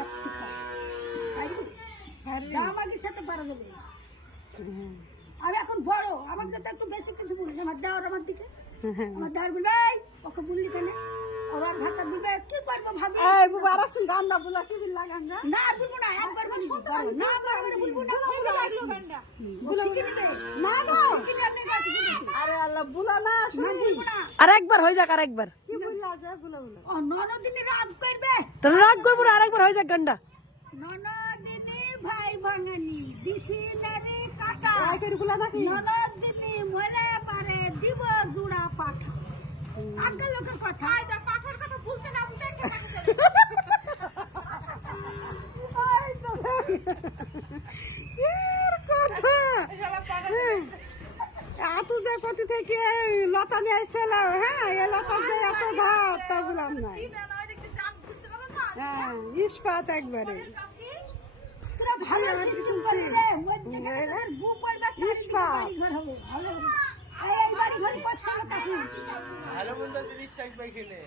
রাখতে খাওয়া আমাদের সাথে পারা যাবে। আমি এখন বড়, আমাকে তো একটু বেশি কিছু বলি আমার দেওয়ার আমার দিকে। আমার দেওয়ার বলবে ওকে বললি কেন, ওর ভাতা বলবে কি করবো ভাবি গান্ডা বলা কি গান্ডা না বলবো না, একবার বলবো না বলবো না লাগলো গান্ডা শিখে নিবে না গো শিখে যাবে না। আরে আল্লাহ বুলা না শুনবি আরেকবার হয়ে যাক, আরেকবার কি বুলা যায় বুলা বুলা ও ননদিনী রাগ করবে তো রাগ করবো না, আরেকবার হয়ে যাক গান্ডা। ননদিনী ভাই ভাঙানি বিসি নারে কাটা ননদিনী মরে পারে দিব জুড়া পাঠা। আগে লোকের কথা পাঠার কথা বলতে না বলতে আতু যে কতি থেকে লতা নিয়ে আসছিলাম, হ্যাঁ এ লতা যে এত ভাত তা বললাম না। হ্যাঁ ইস্পাত একবারে ভালো সিস্টেম করবে মধ্যে গেলে বু পড়বে বাড়ি ঘর হবে ভালো এই বাড়ি ঘর করছে না তখন ভালো বলতে জিনিস টাইপ পাই খেলে